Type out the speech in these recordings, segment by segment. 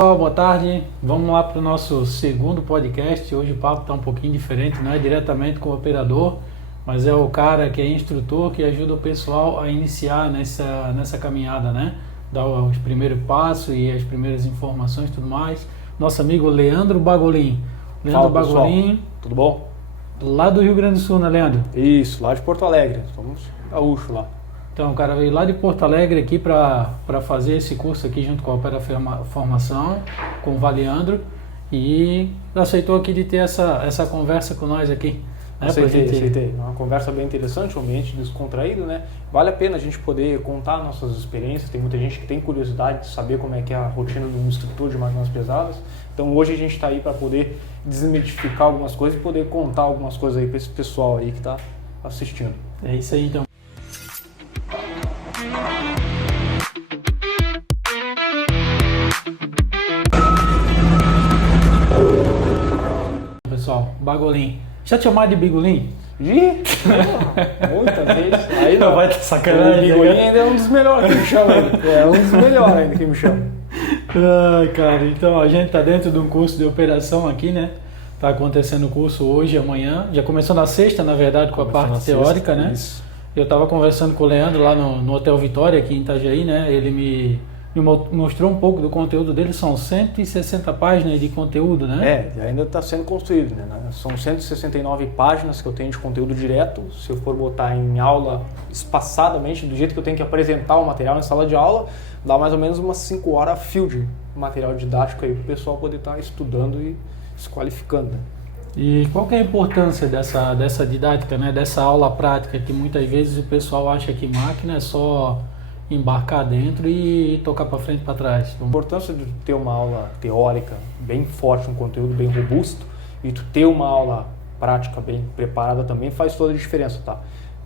Pessoal, boa tarde. Vamos lá para o nosso segundo podcast. Hoje o papo está um pouquinho diferente, não é diretamente com o operador, mas é o cara que é instrutor que ajuda o pessoal a iniciar nessa caminhada, né? Dar os primeiros passos e as primeiras informações e tudo mais. Nosso amigo Leandro Bagolin. Fala, Bagolin, tudo bom? Lá do Rio Grande do Sul, né, Leandro? Isso, lá de Porto Alegre. Somos gaúchos lá. Então, o cara veio lá de Porto Alegre aqui para fazer esse curso aqui junto com a Opera Formação, com o Valiandro, e aceitou aqui de ter essa conversa com nós aqui. Né, Aceitei. É uma conversa bem interessante, um ambiente descontraído, né? Vale a pena a gente poder contar nossas experiências. Tem muita gente que tem curiosidade de saber como é que é a rotina de um instrutor de máquinas pesadas. Então hoje a gente está aí para poder desmitificar algumas coisas e poder contar algumas coisas aí para esse pessoal aí que está assistindo. É isso aí, então. Pessoal, Bagolin. Já te chamaram de Bigolim? Muitas vezes. Aí não vai ter sacanagem. O Bigolim ainda é um dos melhores que me chama. É um dos melhores ainda que me chama. Ai, cara, então a gente tá dentro de um curso de operação aqui, né? Tá acontecendo o curso hoje e amanhã. Já começou na sexta, na verdade, com a parte teórica, né? Isso. Eu tava conversando com o Leandro lá no Hotel Vitória, aqui em Itajaí, né? Ele me mostrou um pouco do conteúdo dele. São 160 páginas de conteúdo, né? É, ainda está sendo construído, né? São 169 páginas que eu tenho de conteúdo direto. Se eu for botar em aula espaçadamente, do jeito que eu tenho que apresentar o material em sala de aula, dá mais ou menos umas 5 horas a fio de material didático aí para o pessoal poder estar estudando e se qualificando, né? E qual que é a importância dessa didática, né? Dessa aula prática, que muitas vezes o pessoal acha que máquina é só embarcar dentro e tocar para frente e para trás. A importância de ter uma aula teórica bem forte, um conteúdo bem robusto, e tu ter uma aula prática bem preparada também faz toda a diferença, tá?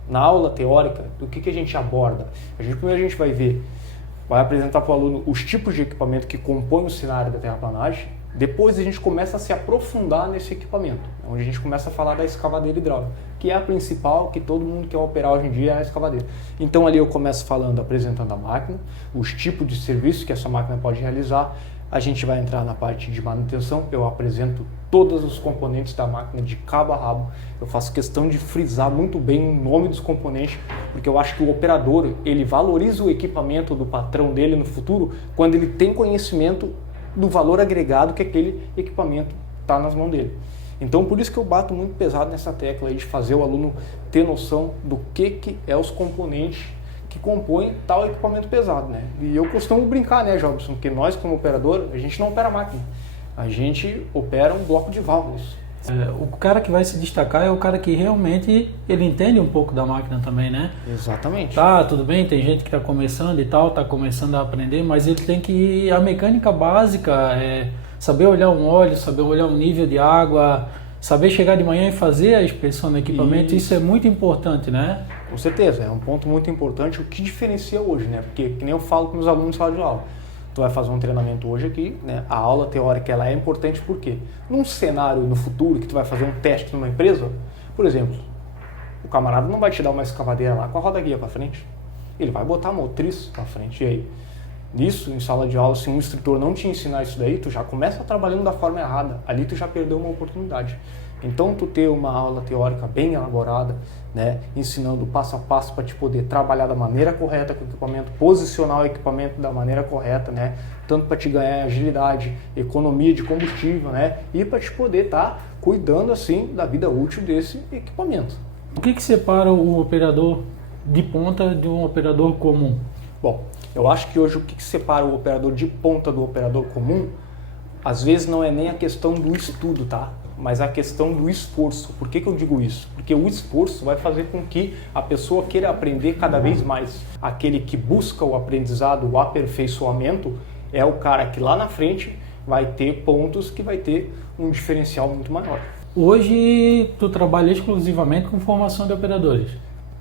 Na aula teórica, do que a gente aborda? Primeiro a gente vai apresentar para o aluno os tipos de equipamento que compõem o cenário da terraplanagem. Depois a gente começa a se aprofundar nesse equipamento, onde a gente começa a falar da escavadeira hidráulica, que é a principal, que todo mundo quer operar hoje em dia, é a escavadeira. Então ali eu começo apresentando a máquina, os tipos de serviço que essa máquina pode realizar. A gente vai entrar na parte de manutenção, eu apresento todos os componentes da máquina de cabo a rabo. Eu faço questão de frisar muito bem o nome dos componentes, porque eu acho que o operador, ele valoriza o equipamento do patrão dele no futuro, quando ele tem conhecimento do valor agregado que aquele equipamento está nas mãos dele. Então, por isso que eu bato muito pesado nessa tecla aí de fazer o aluno ter noção do que é os componentes que compõem tal equipamento pesado, né? E eu costumo brincar, né, Jobson, porque nós, como operador, a gente não opera máquina, a gente opera um bloco de válvulas. O cara que vai se destacar é o cara que realmente ele entende um pouco da máquina também, né? Exatamente. Tá, tudo bem, tem gente que está começando e tal, está começando a aprender, mas ele tem que a mecânica básica, saber olhar um óleo, saber olhar um nível de água, saber chegar de manhã e fazer a inspeção do equipamento. Isso é muito importante, né? Com certeza, é um ponto muito importante, o que diferencia hoje, né? Porque, que nem eu falo com meus alunos em sala de aula, tu vai fazer um treinamento hoje aqui, né? A aula teórica ela é importante porque num cenário no futuro que tu vai fazer um teste numa empresa, por exemplo, o camarada não vai te dar uma escavadeira lá com a roda guia para frente, ele vai botar a motriz para frente. E aí, nisso, em sala de aula, se um instrutor não te ensinar isso daí, tu já começa trabalhando da forma errada, ali tu já perdeu uma oportunidade. Então, tu ter uma aula teórica bem elaborada, né, ensinando passo a passo para te poder trabalhar da maneira correta com o equipamento, posicionar o equipamento da maneira correta, né, tanto para te ganhar agilidade, economia de combustível, né, e para te poder estar cuidando assim da vida útil desse equipamento. O que separa o operador de ponta de um operador comum? Bom, eu acho que hoje o que separa o operador de ponta do operador comum, às vezes não é nem a questão do estudo, tá? Mas a questão do esforço. Por que eu digo isso? Porque o esforço vai fazer com que a pessoa queira aprender cada vez mais. Aquele que busca o aprendizado, o aperfeiçoamento, é o cara que lá na frente vai ter pontos que vai ter um diferencial muito maior. Hoje tu trabalha exclusivamente com formação de operadores?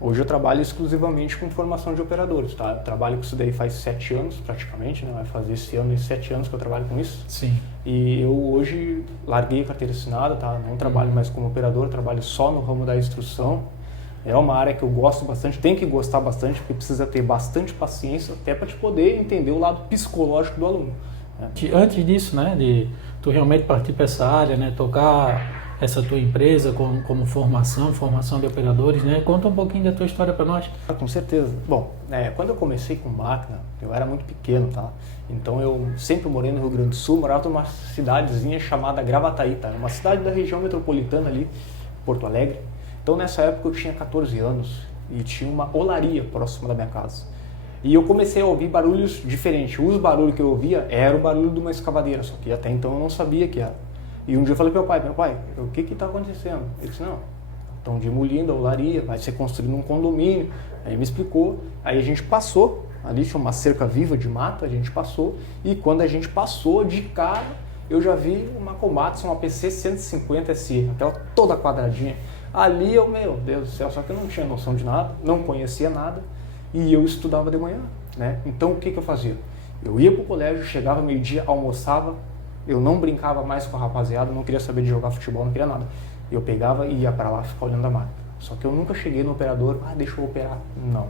Hoje eu trabalho exclusivamente com formação de operadores, tá? Eu trabalho com isso daí faz 7 anos praticamente, né? Vai fazer esse ano 7 anos que eu trabalho com isso. Sim. E eu hoje larguei a carteira assinada, tá? Não trabalho mais como operador, trabalho só no ramo da instrução. É uma área que eu gosto bastante, tem que gostar bastante, porque precisa ter bastante paciência até para te poder entender o lado psicológico do aluno. Antes disso, né, de tu realmente partir para essa área, né, tocar essa tua empresa como formação de operadores, né? Conta um pouquinho da tua história para nós. Com certeza. Bom, quando eu comecei com máquina, eu era muito pequeno, tá? Então eu sempre morei no Rio Grande do Sul, morava numa cidadezinha chamada Gravataí, tá? Uma cidade da região metropolitana ali, Porto Alegre. Então nessa época eu tinha 14 anos e tinha uma olaria próxima da minha casa. E eu comecei a ouvir barulhos diferentes. Os barulhos que eu ouvia era o barulho de uma escavadeira, só que até então eu não sabia que era. E um dia eu falei para meu pai, o que está acontecendo? Ele disse, não, estão demolindo a olaria, vai ser construído um condomínio. Aí me explicou, aí a gente passou, ali tinha uma cerca viva de mata, a gente passou, e quando a gente passou de cara, eu já vi uma Komatsu, uma PC 150 SE, aquela toda quadradinha. Ali eu, meu Deus do céu, só que eu não tinha noção de nada, não conhecia nada, e eu estudava de manhã, né? Então o que eu fazia? Eu ia para o colégio, chegava meio-dia, almoçava, eu não brincava mais com a rapaziada, não queria saber de jogar futebol, não queria nada. Eu pegava e ia para lá ficar olhando a máquina. Só que eu nunca cheguei no operador, deixa eu operar. Não.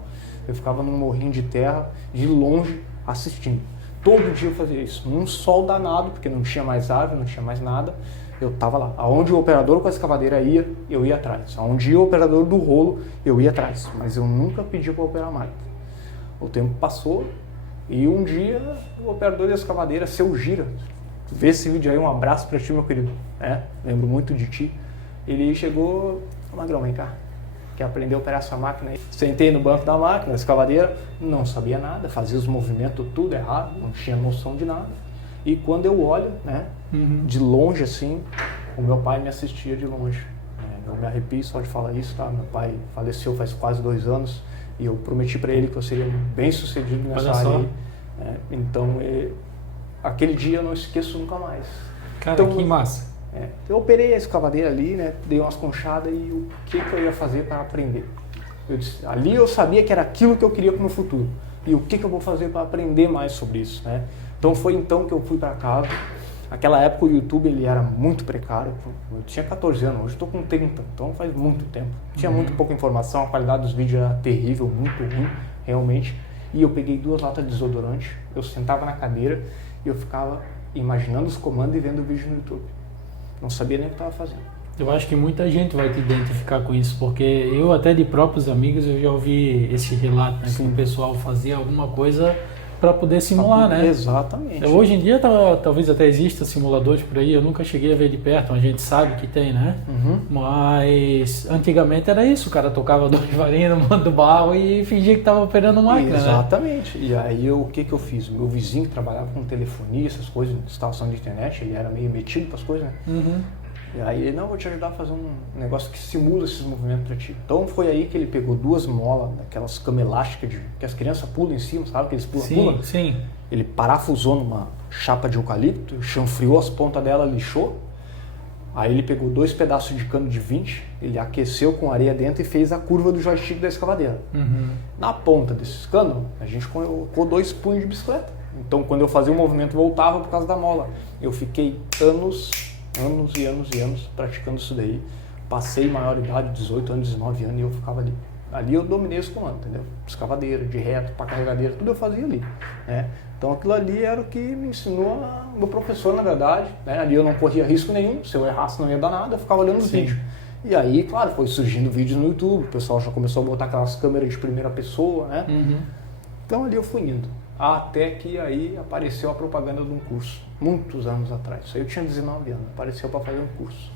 Eu ficava num morrinho de terra, de longe, assistindo. Todo dia eu fazia isso. Num sol danado, porque não tinha mais árvore, não tinha mais nada. Eu tava lá. Aonde o operador com a escavadeira ia, eu ia atrás. Aonde ia o operador do rolo, eu ia atrás. Mas eu nunca pedi para operar a máquina. O tempo passou e um dia o operador da escavadeira, seu Gira, vê esse vídeo aí, um abraço pra ti, meu querido, lembro muito de ti. Ele chegou, Magrão, vem cá, quer aprender a operar essa máquina aí? Sentei no banco da máquina, da escavadeira, não sabia nada, fazia os movimentos tudo errado, não tinha noção de nada. E quando eu olho, de longe assim, o meu pai me assistia de longe. Eu me arrepio só de falar isso, tá? Meu pai faleceu faz quase 2 anos e eu prometi pra ele que eu seria bem sucedido nessa área aí. Então, aquele dia eu não esqueço nunca mais. Cara, então, que massa. Eu operei a escavadeira ali, né? Dei umas conchadas e o que eu ia fazer para aprender? Ali eu sabia que era aquilo que eu queria para o meu futuro. E o que eu vou fazer para aprender mais sobre isso, né? Então foi então que eu fui para casa. Naquela época o YouTube ele era muito precário. Eu tinha 14 anos, hoje estou com 30, então faz muito tempo. Tinha muito pouca informação, a qualidade dos vídeos era terrível, muito ruim, realmente. E eu peguei 2 latas de desodorante, eu sentava na cadeira e eu ficava imaginando os comandos e vendo o vídeo no YouTube. Não sabia nem o que estava fazendo. Eu acho que muita gente vai te identificar com isso, porque eu até de próprios amigos eu já ouvi esse relato, né, que o pessoal fazia alguma coisa para poder simular, né? Exatamente. Hoje em dia talvez até exista simuladores por aí, eu nunca cheguei a ver de perto, a gente sabe que tem, né? Mas antigamente era isso, o cara tocava 2 varinhas no mando do barro e fingia que estava operando máquina, exatamente. Né? E aí o que eu fiz? Meu vizinho que trabalhava com telefonia, essas coisas, instalação de internet, ele era meio metido com as coisas, né? E aí ele, não, vou te ajudar a fazer um negócio que simula esses movimentos pra ti. Então foi aí que ele pegou 2 molas, aquelas camas elásticas que as crianças pulam em cima, sabe? Que eles pulam. Sim. Ele parafusou numa chapa de eucalipto, chanfriou as pontas dela, lixou. Aí ele pegou 2 pedaços de cano de 20, ele aqueceu com areia dentro e fez a curva do joystick da escavadeira. Na ponta desses canos, a gente colocou 2 punhos de bicicleta. Então quando eu fazia o movimento voltava por causa da mola. Eu fiquei anos e anos praticando isso daí. Passei maior idade, 18 anos, 19 anos, e eu ficava ali. Ali eu dominei os comandos, entendeu? Escavadeira, de reto, para carregadeira, tudo eu fazia ali, né? Então aquilo ali era o que me ensinou meu professor, na verdade, né? Ali eu não corria risco nenhum, se eu errasse não ia dar nada, eu ficava olhando os vídeos. E aí, claro, foi surgindo vídeos no YouTube, o pessoal já começou a botar aquelas câmeras de primeira pessoa, né? Então ali eu fui indo. Até que aí apareceu a propaganda de um curso, muitos anos atrás. Isso aí eu tinha 19 anos, apareceu para fazer um curso.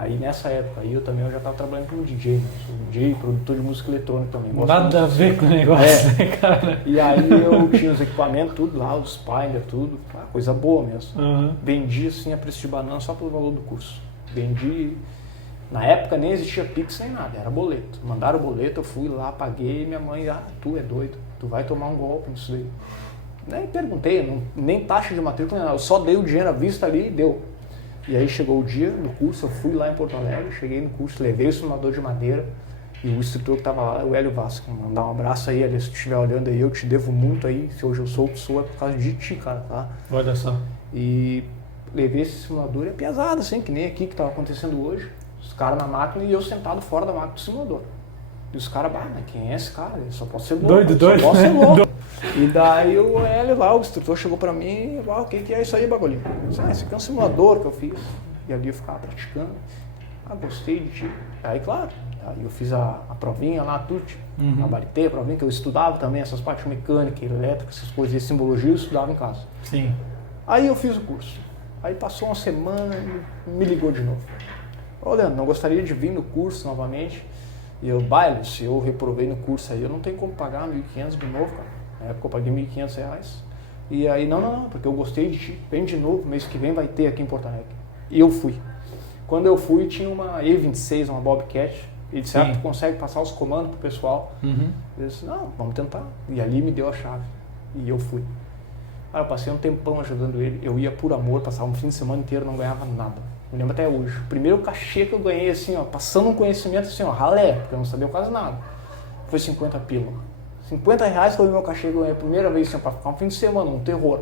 Aí nessa época aí eu já estava trabalhando como DJ, né? Sou DJ, produtor de música eletrônica também. Nada a ver com o negócio, né, cara? E aí eu tinha os equipamentos, tudo lá, os painel, tudo, coisa boa mesmo. Vendi assim a preço de banana só pelo valor do curso. Vendi, na época nem existia Pix nem nada, era boleto. Mandaram o boleto, eu fui lá, paguei, e minha mãe, tu é doido, tu vai tomar um golpe nisso daí. Nem perguntei, nem taxa de matrícula, eu só dei o dinheiro à vista ali e deu. E aí chegou o dia do curso, eu fui lá em Porto Alegre, cheguei no curso, levei o simulador de madeira e o instrutor que estava lá, o Hélio Vasco, mandar um abraço aí, Hélio, se tu estiver olhando aí, eu te devo muito aí, se hoje eu sou o que sou é por causa de ti, cara, tá? Olha só. E levei esse simulador e é pesado, assim, que nem aqui que estava acontecendo hoje, os caras na máquina e eu sentado fora da máquina do simulador. E os caras, mas quem é esse cara? Ele só pode ser louco. Doido. Só pode ser louco. E daí o Hélio lá, o instrutor, chegou pra mim, o que é isso aí, bagulhinho? Eu disse, esse aqui é um simulador que eu fiz. E ali eu ficava praticando. Gostei de ti. Aí, claro, aí eu fiz a provinha lá, tudo, gabaritei a provinha, que eu estudava também, essas partes mecânica, elétrica, essas coisas de simbologia, eu estudava em casa. Sim. Aí eu fiz o curso. Aí passou uma semana e me ligou de novo. Ô, Leandro, não gostaria de vir no curso novamente? E eu, se eu reprovei no curso aí, eu não tenho como pagar 1.500 de novo, cara. Na época eu paguei R$1.500. E aí, não, porque eu gostei de ti, vem de novo, mês que vem vai ter aqui em Porto Alegre. E eu fui. Quando eu fui, tinha uma E26, uma Bobcat. E disseram, tu consegue passar os comandos pro pessoal? Eu disse, não, vamos tentar. E ali me deu a chave. E eu fui. Aí eu passei um tempão ajudando ele. Eu ia por amor, passava um fim de semana inteiro, não ganhava nada. Me lembro até hoje. O primeiro cachê que eu ganhei, assim, ó, passando um conhecimento, assim, ó, ralé, porque eu não sabia quase nada. Foi 50 pila. R$50 foi o meu cachê que eu ganhei a primeira vez, assim, pra ficar um fim de semana, um terror.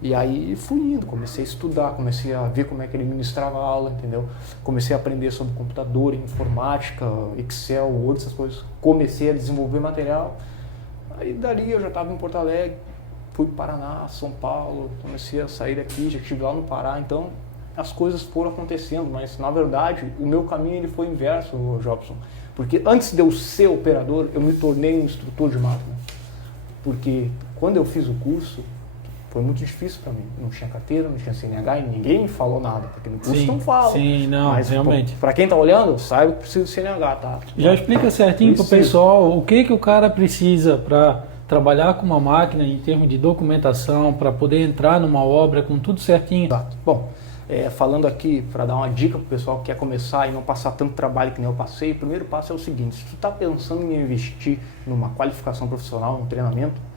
E aí fui indo, comecei a estudar, comecei a ver como é que ele ministrava a aula, entendeu? Comecei a aprender sobre computador, informática, Excel, Word, essas coisas. Comecei a desenvolver material. Aí dali eu já estava em Porto Alegre, fui para Paraná, São Paulo, comecei a sair daqui, já estive lá no Pará, então as coisas foram acontecendo, mas na verdade o meu caminho ele foi inverso, Jobson. Porque antes de eu ser operador, eu me tornei um instrutor de máquina. Porque quando eu fiz o curso, foi muito difícil para mim. Não tinha carteira, não tinha CNH e ninguém me falou nada, porque no curso não fala. Sim, não, mas realmente. Para quem tá olhando, saiba que precisa de CNH, tá? Já explica certinho pro pessoal o que o cara precisa para trabalhar com uma máquina em termos de documentação, para poder entrar numa obra com tudo certinho. Exato. Bom, falando aqui, para dar uma dica pro pessoal que quer começar e não passar tanto trabalho que nem eu passei, o primeiro passo é o seguinte: se tu tá pensando em investir numa qualificação profissional, num treinamento,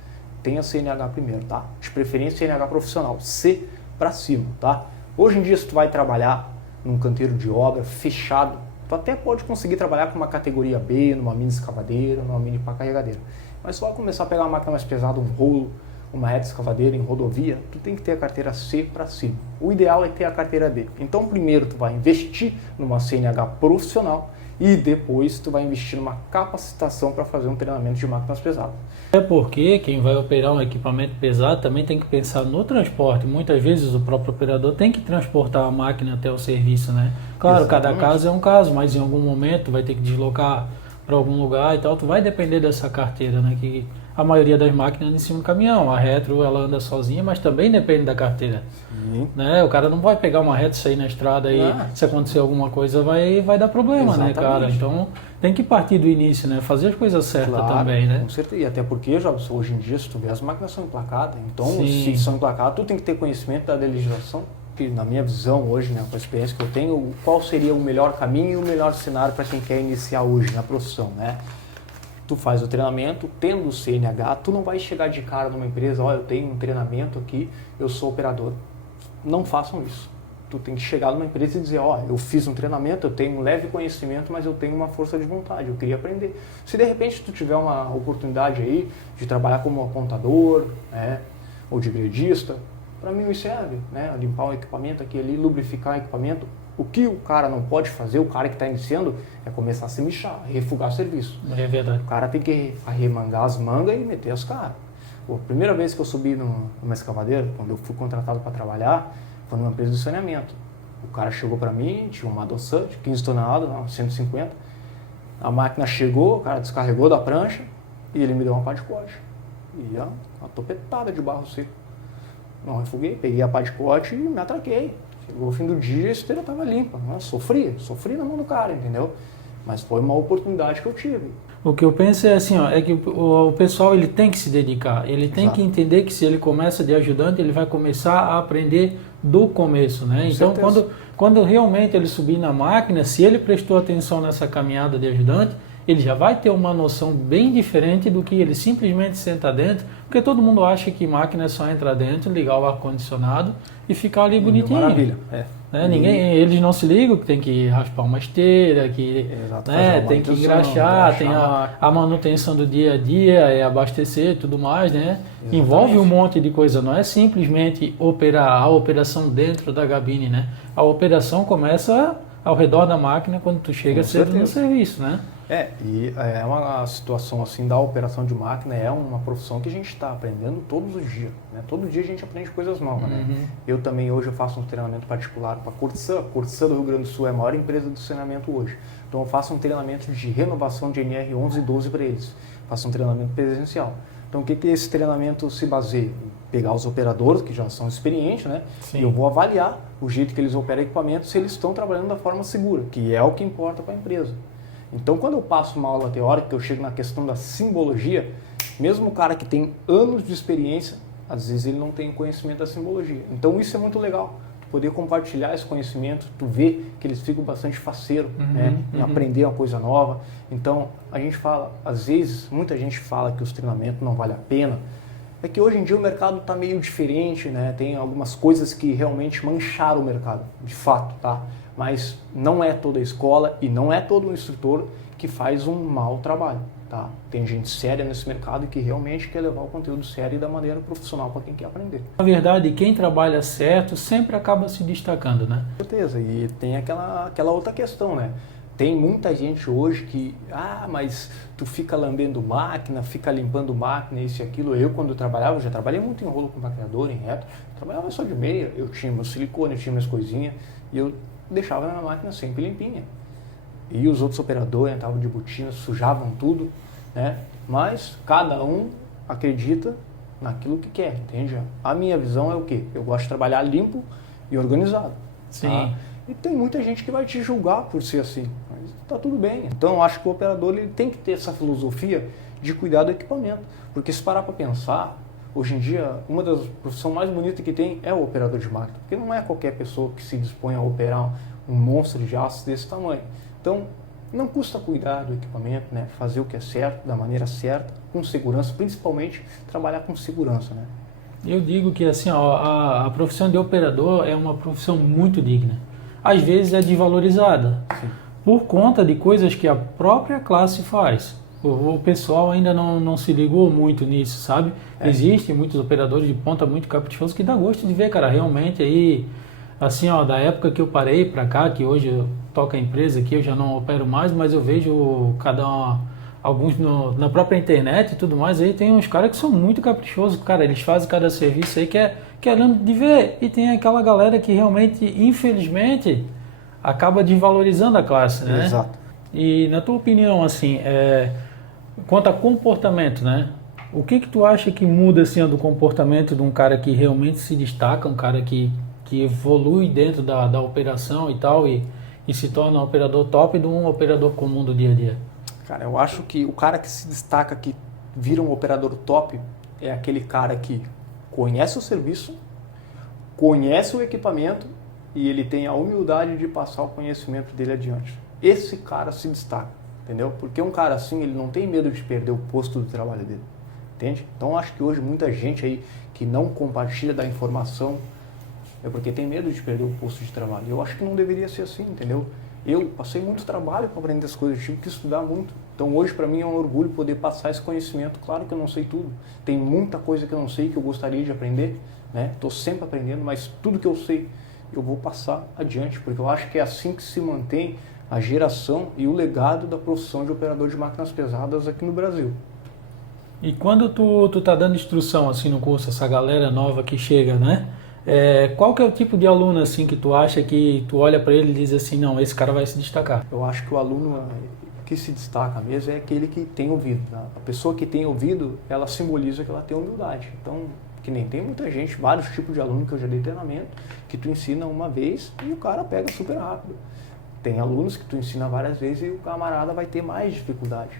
tenha CNH primeiro, tá? De preferência CNH profissional, C para cima, tá? Hoje em dia, se tu vai trabalhar num canteiro de obra fechado, tu até pode conseguir trabalhar com uma categoria B, numa mini escavadeira, numa mini pá carregadeira. Mas só começar a pegar uma máquina mais pesada, um rolo, uma reta escavadeira em rodovia, tu tem que ter a carteira C para cima. O ideal é ter a carteira D. Então, primeiro tu vai investir numa CNH profissional e depois tu vai investir numa capacitação para fazer um treinamento de máquinas pesadas. É porque quem vai operar um equipamento pesado também tem que pensar no transporte. Muitas vezes o próprio operador tem que transportar a máquina até o serviço, né? Claro, cada caso é um caso, mas em algum momento vai ter que deslocar para algum lugar e tal. Tu vai depender dessa carteira, né? Que a maioria das máquinas anda em cima do caminhão. A retro ela anda sozinha, mas também depende da carteira. Né? O cara não vai pegar uma retro e sair na estrada e se acontecer alguma coisa vai dar problema, né, cara? Então tem que partir do início, né? Fazer as coisas certas também, né? Com certeza. E até porque, Jobson, hoje em dia, se tu vê, as máquinas são emplacadas. Então, se são emplacadas, tu tem que ter conhecimento da legislação. Que, na minha visão hoje, né, com a experiência que eu tenho, qual seria o melhor caminho e o melhor cenário para quem quer iniciar hoje na profissão, né? Tu faz o treinamento, tendo o CNH, tu não vai chegar de cara numa empresa, eu tenho um treinamento aqui, eu sou operador. Não façam isso. Tu tem que chegar numa empresa e dizer, eu fiz um treinamento, eu tenho um leve conhecimento, mas eu tenho uma força de vontade, eu queria aprender. Se de repente tu tiver uma oportunidade aí de trabalhar como apontador, né, ou de gredista, para mim não serve, né? Limpar o equipamento aqui ali, lubrificar o equipamento. O que o cara não pode fazer, o cara que está iniciando, é começar a se mexer, refugar serviço. É verdade. O cara tem que arremangar as mangas e meter as caras. A primeira vez que eu subi numa escavadeira, quando eu fui contratado para trabalhar, foi numa empresa de saneamento. O cara chegou para mim, tinha uma adoçante, 15 toneladas, 150. A máquina chegou, o cara descarregou da prancha e ele me deu uma pá de corte. E uma topetada de barro seco. Não refuguei, peguei a pá de corte e me atraquei. Chegou o fim do dia e a esteira estava limpa. Sofri na mão do cara, entendeu? Mas foi uma oportunidade que eu tive. O que eu penso é assim, é que o pessoal ele tem que se dedicar, ele tem que entender que se ele começa de ajudante, ele vai começar a aprender do começo, né? Então, quando realmente ele subir na máquina, se ele prestou atenção nessa caminhada de ajudante, ele já vai ter uma noção bem diferente do que ele simplesmente senta dentro, porque todo mundo acha que máquina é só entrar dentro, ligar o ar-condicionado e ficar ali bonitinho. Maravilha. Né? Eles não se ligam que tem que raspar uma esteira, que tem que engraxar, tem a manutenção do dia a dia, abastecer e tudo mais, né? Exatamente. Envolve um monte de coisa, não é simplesmente operar a operação dentro da cabine, né? A operação começa ao redor da máquina quando tu chega cedo no serviço, né? E é uma situação assim da operação de máquina, é uma profissão que a gente está aprendendo todos os dias, né? Todo dia a gente aprende coisas novas, né? Eu também hoje eu faço um treinamento particular para a Corsã. A Corsã do Rio Grande do Sul é a maior empresa do saneamento hoje. Então eu faço um treinamento de renovação de NR11 e 12 para eles. Faço um treinamento presencial. Então o que esse treinamento se baseia? Pegar os operadores que já são experientes, né? Sim. E eu vou avaliar o jeito que eles operam equipamentos, se eles estão trabalhando da forma segura, que é o que importa para a empresa. Então, quando eu passo uma aula teórica, eu chego na questão da simbologia, mesmo o cara que tem anos de experiência, às vezes ele não tem conhecimento da simbologia. Então, isso é muito legal, tu poder compartilhar esse conhecimento, tu vê que eles ficam bastante faceiros, né, em aprender uma coisa nova. Então, a gente fala, às vezes, muita gente fala que os treinamentos não valem a pena. É que hoje em dia o mercado está meio diferente, né? Tem algumas coisas que realmente mancharam o mercado, de fato, tá? Mas não é toda a escola e não é todo o instrutor que faz um mau trabalho, tá? Tem gente séria nesse mercado que realmente quer levar o conteúdo sério e da maneira profissional para quem quer aprender. Na verdade, quem trabalha certo sempre acaba se destacando, né? Com certeza, e tem aquela outra questão, né? Tem muita gente hoje que, mas tu fica lambendo máquina, fica limpando máquina, isso e aquilo. Eu, quando eu trabalhava, já trabalhei muito em rolo com maquiador, em reto, trabalhava só de meia, eu tinha meu silicone, eu tinha minhas coisinhas, e eu deixava a minha máquina sempre limpinha. E os outros operadores entravam de botina, sujavam tudo, né? Mas cada um acredita naquilo que quer, entende? A minha visão é o quê? Eu gosto de trabalhar limpo e organizado. Sim. Tá? E tem muita gente que vai te julgar por ser assim, mas tá tudo bem. Então eu acho que o operador ele tem que ter essa filosofia de cuidar do equipamento. Porque se parar para pensar, hoje em dia, uma das profissões mais bonitas que tem é o operador de máquina. Porque não é qualquer pessoa que se dispõe a operar um monstro de aço desse tamanho. Então, não custa cuidar do equipamento, né? Fazer o que é certo, da maneira certa, com segurança, principalmente trabalhar com segurança, né? Eu digo que assim, ó, a profissão de operador é uma profissão muito digna. Às vezes é desvalorizada, sim, por conta de coisas que a própria classe faz. O pessoal ainda não se ligou muito nisso, sabe? Existem muitos operadores de ponta muito caprichosos que dá gosto de ver, cara, realmente aí, assim, ó, da época que eu parei pra cá, que hoje eu toco a empresa aqui, eu já não opero mais, mas eu vejo alguns na própria internet e tudo mais, aí tem uns caras que são muito caprichosos, cara, eles fazem cada serviço aí que é querendo de ver, e tem aquela galera que realmente, infelizmente, acaba desvalorizando a classe, né? Exato. E na tua opinião, assim, quanto a comportamento, né? O que tu acha que muda, assim, do comportamento de um cara que realmente se destaca, um cara que evolui dentro da operação e tal, e se torna um operador top de um operador comum do dia a dia? Cara, eu acho que o cara que se destaca, que vira um operador top, é aquele cara que conhece o serviço, conhece o equipamento e ele tem a humildade de passar o conhecimento dele adiante. Esse cara se destaca, entendeu? Porque um cara assim, ele não tem medo de perder o posto do trabalho dele, entende? Então, acho que hoje muita gente aí que não compartilha da informação é porque tem medo de perder o posto de trabalho. Eu acho que não deveria ser assim, entendeu? Eu passei muito trabalho para aprender as coisas, tive que estudar muito. Então hoje para mim é um orgulho poder passar esse conhecimento. Claro que eu não sei tudo, tem muita coisa que eu não sei que eu gostaria de aprender, né? Estou sempre aprendendo, mas tudo que eu sei eu vou passar adiante, porque eu acho que é assim que se mantém a geração e o legado da profissão de operador de máquinas pesadas aqui no Brasil. E quando tu tá dando instrução assim no curso, essa galera nova que chega, né? Qual que é o tipo de aluno assim que tu acha que tu olha para ele e diz assim, não, esse cara vai se destacar? Eu acho que o aluno que se destaca mesmo é aquele que tem ouvido, né? A pessoa que tem ouvido, ela simboliza que ela tem humildade. Então, que nem tem muita gente, vários tipos de aluno que eu já dei treinamento, que tu ensina uma vez e o cara pega super rápido. Tem alunos que tu ensina várias vezes e o camarada vai ter mais dificuldade.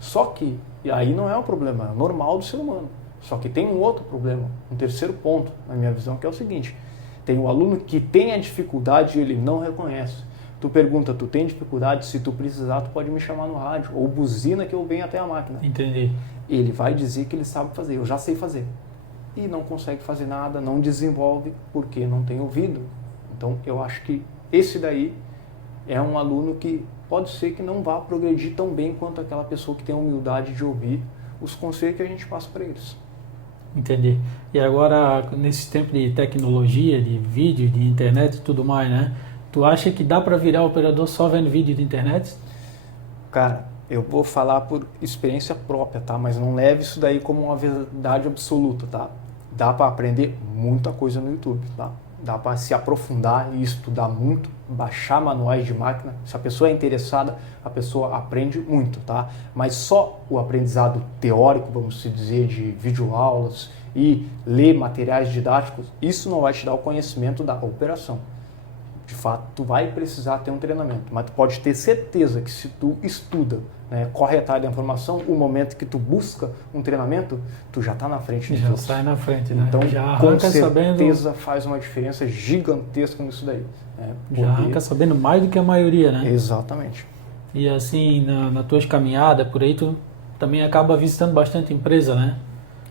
Só que, e aí não é um problema, é normal do ser humano. Só que tem um outro problema, um terceiro ponto, na minha visão, que é o seguinte. Tem o aluno que tem a dificuldade e ele não reconhece. Tu pergunta, tu tem dificuldade? Se tu precisar, tu pode me chamar no rádio. Ou buzina que eu venho até a máquina. Entendi. Ele vai dizer que ele sabe fazer, eu já sei fazer. E não consegue fazer nada, não desenvolve, porque não tem ouvido. Então, eu acho que esse daí é um aluno que pode ser que não vá progredir tão bem quanto aquela pessoa que tem a humildade de ouvir os conselhos que a gente passa para eles. Entendi. E agora, nesse tempo de tecnologia, de vídeo, de internet e tudo mais, né? Tu acha que dá para virar operador só vendo vídeo de internet? Cara, eu vou falar por experiência própria, tá? Mas não leve isso daí como uma verdade absoluta, tá? Dá para aprender muita coisa no YouTube, tá? Dá para se aprofundar e estudar muito, baixar manuais de máquina. Se a pessoa é interessada, a pessoa aprende muito, tá? Mas só o aprendizado teórico, vamos dizer, de videoaulas e ler materiais didáticos, isso não vai te dar o conhecimento da operação. De fato, tu vai precisar ter um treinamento, mas tu pode ter certeza que se tu estuda, né, corre atrás da informação, o momento que tu busca um treinamento, tu já está na frente de Já todos. sai na frente, né? Então, já com arranca certeza sabendo, faz uma diferença gigantesca nisso daí. Né? já arranca sabendo mais do que a maioria, né? Exatamente. E assim, nas tuas caminhadas por aí, tu também acaba visitando bastante empresa, né?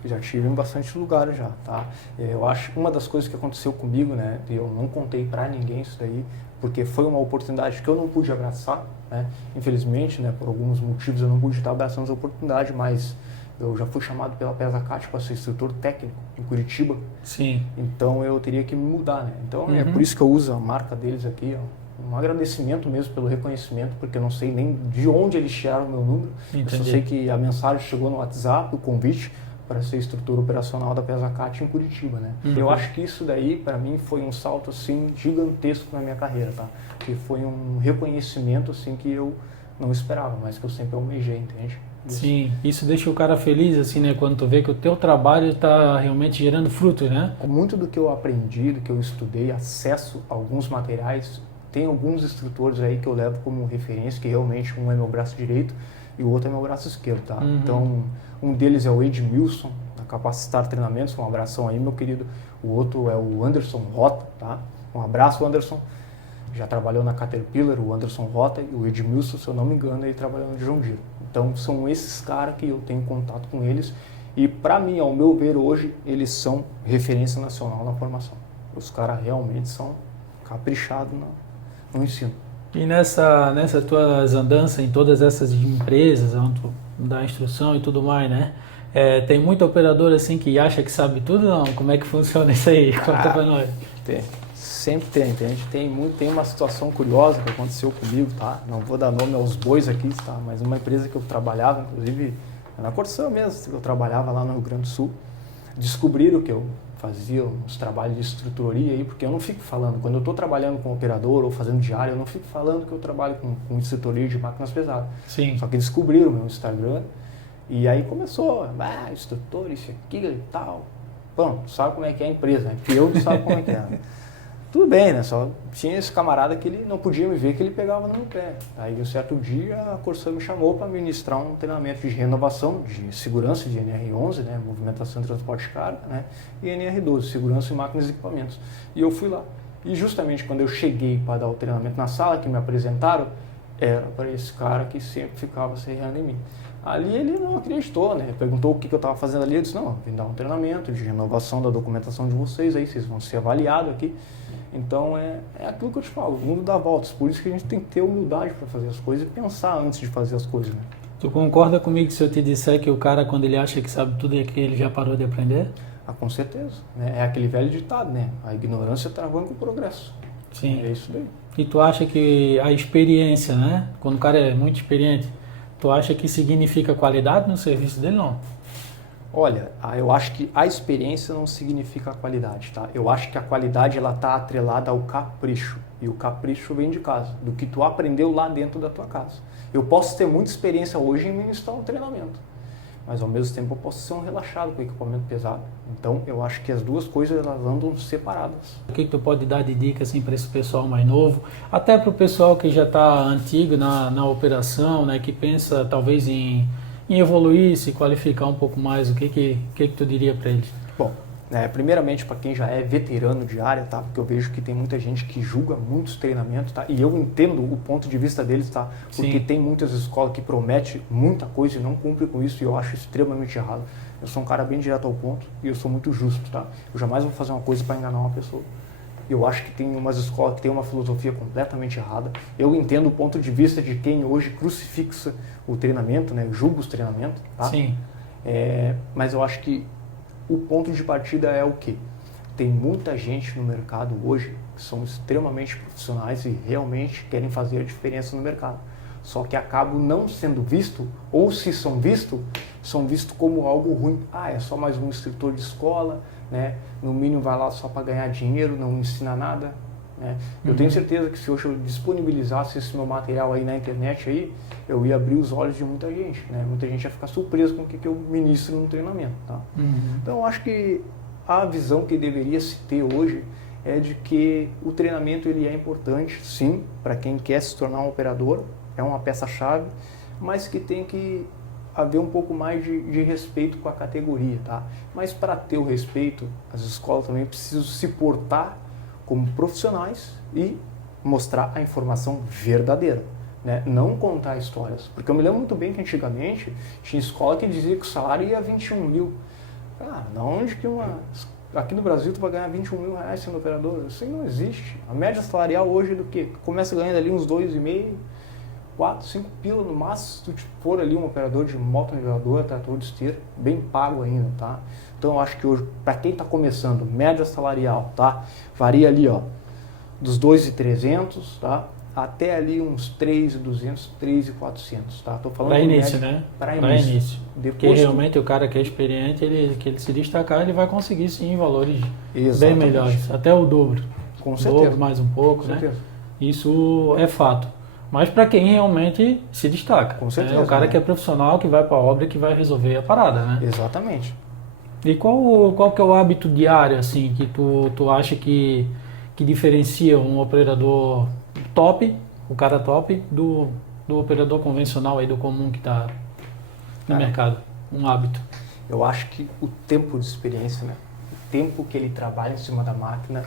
Já tive em bastante lugares já, tá? Eu acho que uma das coisas que aconteceu comigo, né, e eu não contei pra ninguém isso daí, porque foi uma oportunidade que eu não pude abraçar, né? Infelizmente, né, por alguns motivos eu não pude estar abraçando essa oportunidade, mas eu já fui chamado pela PesaCat para ser instrutor técnico em Curitiba. Sim. Então eu teria que me mudar, né? Então é por isso que eu uso a marca deles aqui, ó. Um agradecimento mesmo pelo reconhecimento, porque eu não sei nem de onde eles tiraram o meu número. Entendi. Eu só sei que a mensagem chegou no WhatsApp, o convite para ser instrutor operacional da PesaCat em Curitiba, né? Eu acho que isso daí, para mim, foi um salto, assim, gigantesco na minha carreira, tá? Que foi um reconhecimento, assim, que eu não esperava, mas que eu sempre almejei, entende? Sim, isso deixa o cara feliz, assim, né? Quando tu vê que o teu trabalho está realmente gerando frutos, né? Com muito do que eu aprendi, do que eu estudei, acesso a alguns materiais, tem alguns instrutores aí que eu levo como referência, que realmente um é meu braço direito e o outro é meu braço esquerdo, tá? Então, um deles é o Edmilson, da Capacitar Treinamentos, um abração aí, meu querido. O outro é o Anderson Rota, tá? Um abraço, Anderson. Já trabalhou na Caterpillar, o Anderson Rota, e o Edmilson, se eu não me engano, ele trabalhou no John Deere. Então, são esses caras que eu tenho contato com eles. E, para mim, ao meu ver, hoje, eles são referência nacional na formação. Os caras realmente são caprichados no ensino. E nessas tuas andanças em todas essas empresas, onde tu dá instrução e tudo mais, né? Tem muito operador assim que acha que sabe tudo, não? Como é que funciona isso aí? Conta pra nós. Tem. Sempre tem, entende? Tem uma situação curiosa que aconteceu comigo, tá? Não vou dar nome aos bois aqui, tá? Mas uma empresa que eu trabalhava, inclusive na Corsã mesmo, eu trabalhava lá no Rio Grande do Sul, descobriram que eu fazia uns trabalhos de instrutoria aí, porque eu não fico falando, quando eu estou trabalhando com operador ou fazendo diário, eu não fico falando que eu trabalho com instrutoria de máquinas pesadas. Sim. Só que descobriram o meu Instagram e aí começou, instrutor, isso aqui e tal. Bom, sabe como é que é a empresa, né? Que eu não sabe como é que é. Né? Tudo bem, né? Só tinha esse camarada que ele não podia me ver, que ele pegava no meu pé. Aí, um certo dia, a Corsã me chamou para ministrar um treinamento de renovação, de segurança de NR11, né? Movimentação e transporte de carga, né? E NR12, segurança em máquinas e equipamentos. E eu fui lá. E justamente quando eu cheguei para dar o treinamento na sala, que me apresentaram, era para esse cara que sempre ficava serrando em mim. Ali ele não acreditou, né? Perguntou o que eu estava fazendo ali. Eu disse, não, vim dar um treinamento de renovação da documentação de vocês, aí vocês vão ser avaliados aqui. Então é aquilo que eu te falo, o mundo dá voltas, por isso que a gente tem que ter humildade para fazer as coisas e pensar antes de fazer as coisas, né? Tu concorda comigo se eu te disser que o cara, quando ele acha que sabe tudo, é que ele já parou de aprender? Ah, com certeza, né? É aquele velho ditado, né? A ignorância travanca o progresso. Sim. É isso daí. E tu acha que a experiência, né? Quando o cara é muito experiente, tu acha que significa qualidade no serviço dele, não? Olha, eu acho que a experiência não significa a qualidade, tá? Eu acho que a qualidade ela tá atrelada ao capricho. E o capricho vem de casa, do que tu aprendeu lá dentro da tua casa. Eu posso ter muita experiência hoje em ministrar um treinamento, mas ao mesmo tempo eu posso ser um relaxado com equipamento pesado. Então eu acho que as duas coisas elas andam separadas. O que tu pode dar de dica assim, para esse pessoal mais novo, até para o pessoal que já está antigo na operação, né, que pensa talvez em evoluir, se qualificar um pouco mais, o que tu diria para eles? Bom, primeiramente para quem já é veterano de área, tá? Porque eu vejo que tem muita gente que julga muitos treinamentos, tá? E eu entendo o ponto de vista deles, tá? Porque tem muitas escolas que prometem muita coisa e não cumprem com isso e eu acho extremamente errado. Eu sou um cara bem direto ao ponto e eu sou muito justo, tá? Eu jamais vou fazer uma coisa para enganar uma pessoa. Eu acho que tem umas escolas que tem uma filosofia completamente errada. Eu entendo o ponto de vista de quem hoje crucifixa o treinamento, né? Julga os treinamentos, tá? Sim. Mas eu acho que o ponto de partida é o quê? Tem muita gente no mercado hoje que são extremamente profissionais e realmente querem fazer a diferença no mercado. Só que acabam não sendo visto, ou se são vistos como algo ruim. É só mais um instrutor de escola, né? No mínimo vai lá só para ganhar dinheiro, não ensina nada. Né? Eu tenho certeza que se hoje eu disponibilizasse esse meu material aí na internet, aí, eu ia abrir os olhos de muita gente. Né? Muita gente ia ficar surpresa com o que eu ministro no treinamento. Tá? Então eu acho que a visão que deveria se ter hoje é de que o treinamento ele é importante, sim, para quem quer se tornar um operador, é uma peça-chave, mas que tem que haver um pouco mais de respeito com a categoria, tá? Mas para ter o respeito, as escolas também precisam se portar como profissionais e mostrar a informação verdadeira, né? Não contar histórias, porque eu me lembro muito bem que antigamente tinha escola que dizia que o salário ia 21 mil. Da onde que aqui no Brasil tu vai ganhar 21 mil reais sendo operador? Isso aí não existe. A média salarial hoje é do que? Começa ganhando ali uns 2,5, 4, 5 pila no máximo, se tu for ali um operador de moto-nivelador, trator de esteira, bem pago ainda, tá? Então eu acho que hoje, para quem está começando, média salarial, tá? Varia ali, ó, dos 2.300, tá? Até ali uns 3.200, 3.400, tá? Tô falando para início, média, né? Para início. Depois, porque realmente o cara que é experiente, que ele se destacar, ele vai conseguir sim valores bem melhores, até o dobro. Com certeza. Dobro, mais um pouco, Com né? certeza. Isso é fato. Mas para quem realmente se destaca. Com certeza. É o cara que é profissional, que vai para a obra e que vai resolver a parada, né? Exatamente. E qual que é o hábito diário, assim, que tu acha que diferencia um operador top, o cara top, do operador convencional aí, do comum que está no mercado? Um hábito. Eu acho que o tempo de experiência, né? O tempo que ele trabalha em cima da máquina,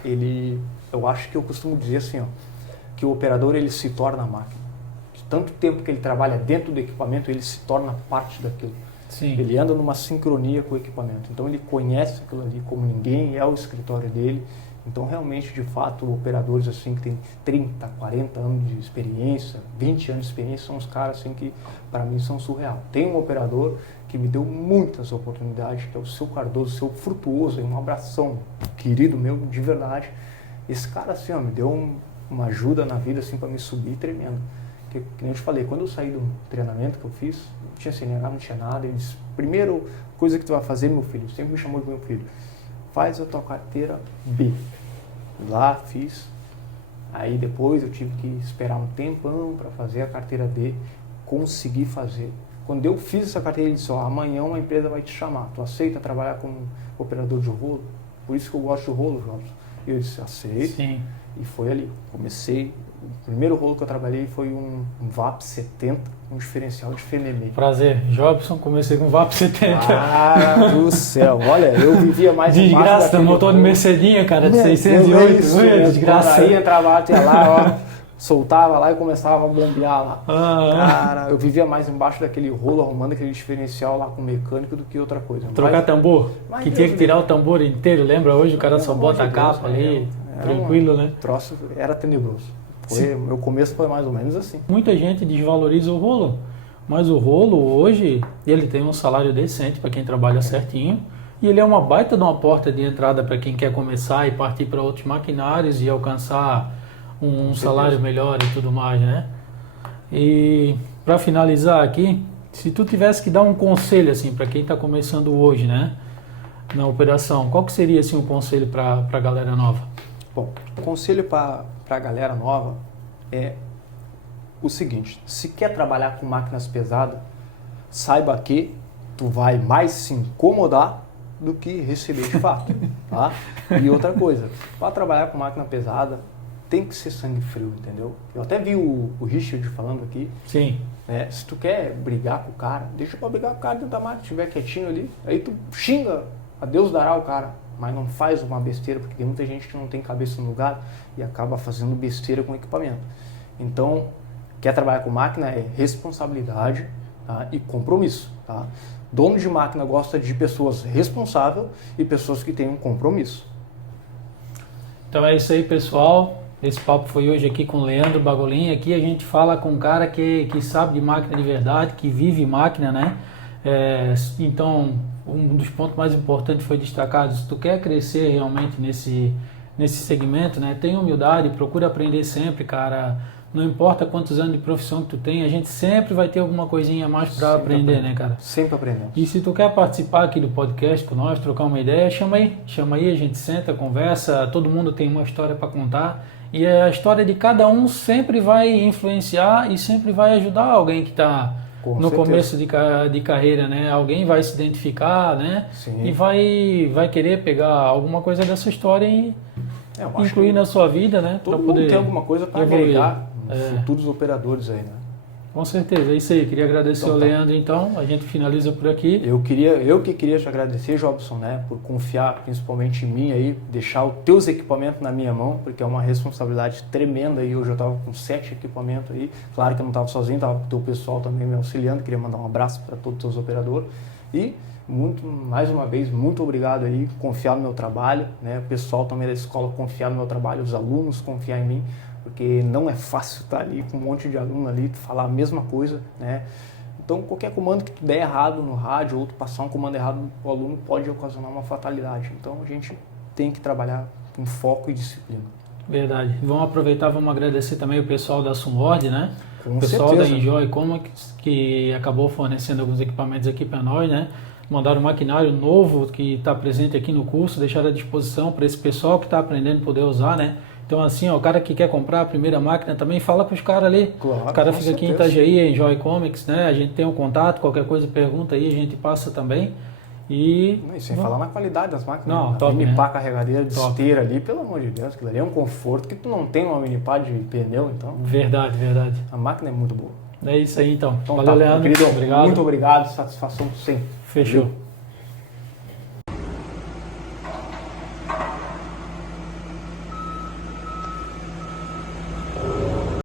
eu acho que eu costumo dizer assim, ó, que o operador ele se torna a máquina. De tanto tempo que ele trabalha dentro do equipamento, ele se torna parte daquilo. Sim. Ele anda numa sincronia com o equipamento. Então ele conhece aquilo ali como ninguém, é o escritório dele. Então realmente, de fato, operadores assim que tem 30, 40 anos de experiência, 20 anos de experiência, são os caras assim que para mim são surreal. Tem um operador que me deu muitas oportunidades, que é o seu Cardoso, seu Frutuoso, um abração, querido meu, de verdade. Esse cara assim, ó, me deu uma ajuda na vida assim para me subir tremendo. Que nem eu te falei, quando eu saí do treinamento que eu fiz, não tinha CNH, não tinha nada, ele disse, primeiro coisa que tu vai fazer, meu filho, sempre me chamou de meu filho, faz a tua carteira B. Lá fiz, aí depois eu tive que esperar um tempão para fazer a carteira D, consegui fazer. Quando eu fiz essa carteira, ele disse, amanhã uma empresa vai te chamar, tu aceita trabalhar como operador de rolo? Por isso que eu gosto de rolo, Jorge. Eu disse, aceito. Sim. E foi ali, comecei, o primeiro rolo que eu trabalhei foi um VAP 70, um diferencial de Fenemê. Prazer, Jobson, comecei com um VAP 70. Ah, do céu, olha, eu vivia mais desgraça, motor de Mercedinha, cara, de 608, desgraça. Aí entrava, tinha lá, ó, soltava lá e começava a bombear lá. Cara, eu vivia mais embaixo daquele rolo, arrumando aquele diferencial lá com mecânico do que outra coisa. Trocar tambor, que tinha que tirar o tambor inteiro, lembra? Hoje o cara só bota a capa ali, tranquilo, né? O troço era tenebroso. Meu começo foi mais ou menos assim. Muita gente desvaloriza o rolo, mas o rolo hoje, ele tem um salário decente para quem trabalha certinho, e ele é uma baita de uma porta de entrada para quem quer começar e partir para outros maquinários e alcançar um salário melhor e tudo mais, né? E para finalizar aqui, se tu tivesse que dar um conselho assim para quem está começando hoje, né, na operação, qual que seria assim um conselho para a galera nova? Bom, o conselho para a galera nova é o seguinte: se quer trabalhar com máquinas pesadas, saiba que tu vai mais se incomodar do que receber de fato, tá? E outra coisa, para trabalhar com máquina pesada, tem que ser sangue frio, entendeu? Eu até vi o Richard falando aqui. Sim. Né? Se tu quer brigar com o cara, deixa pra brigar com o cara dentro da máquina, estiver quietinho ali, aí tu xinga, a Deus dará o cara, mas não faz uma besteira, porque tem muita gente que não tem cabeça no lugar e acaba fazendo besteira com o equipamento. Então, quer trabalhar com máquina é responsabilidade, tá? E compromisso, tá? Dono de máquina gosta de pessoas responsáveis e pessoas que têm um compromisso. Então é isso aí, pessoal. Esse papo foi hoje aqui com o Leandro Bagolin. Aqui a gente fala com um cara que sabe de máquina de verdade, que vive máquina, né? Então, um dos pontos mais importantes foi destacado, se tu quer crescer realmente nesse segmento, né? Tenha humildade, procura aprender sempre, cara. Não importa quantos anos de profissão que tu tem, a gente sempre vai ter alguma coisinha a mais para aprender, né, cara? Sempre aprendendo. E se tu quer participar aqui do podcast com nós, trocar uma ideia, chama aí, a gente senta, conversa, todo mundo tem uma história para contar e a história de cada um sempre vai influenciar e sempre vai ajudar alguém que está no começo de carreira, né? Alguém vai se identificar, né? Sim. E vai querer pegar alguma coisa dessa história e incluir na sua vida, né? Todo mundo tem alguma coisa para agregar. Futuros operadores aí, né? Com certeza, é isso aí. Queria agradecer ao Leandro, então. A gente finaliza por aqui. Eu que queria te agradecer, Jobson, né? Por confiar principalmente em mim aí, deixar os teus equipamentos na minha mão, porque é uma responsabilidade tremenda aí. Hoje eu estava com 7 equipamentos aí. Claro que eu não estava sozinho, estava com o teu pessoal também me auxiliando. Queria mandar um abraço para todos os teus operadores. E mais uma vez, muito obrigado aí, confiar no meu trabalho, né? O pessoal também da escola confiar no meu trabalho, os alunos confiar em mim, porque não é fácil estar ali com um monte de aluno ali, falar a mesma coisa, né? Então, qualquer comando que tu der errado no rádio ou tu passar um comando errado pro aluno pode ocasionar uma fatalidade. Então, a gente tem que trabalhar com foco e disciplina. Verdade. Vamos aproveitar, vamos agradecer também o pessoal da Sunword, né? Com o pessoal certeza. da Enjoy Comics, que acabou fornecendo alguns equipamentos aqui para nós, né? Mandaram um maquinário novo que está presente aqui no curso, deixaram à disposição para esse pessoal que está aprendendo poder usar, né? Então, assim, ó, o cara que quer comprar a primeira máquina também fala para os caras ali. Claro, o cara fica aqui em Itajaí, Enjoy Comics, né? A gente tem um contato, qualquer coisa pergunta aí, a gente passa também. E sem falar na qualidade das máquinas. Não, top, mini pá né? carregadeira de esteira ali, pelo amor de Deus, aquilo ali é um conforto que tu não tem uma mini pá de pneu, então. Verdade. A máquina é muito boa. É isso aí, então. Então valeu, Leandro. Querido, obrigado. Muito obrigado, satisfação sempre. Fechou. Valeu.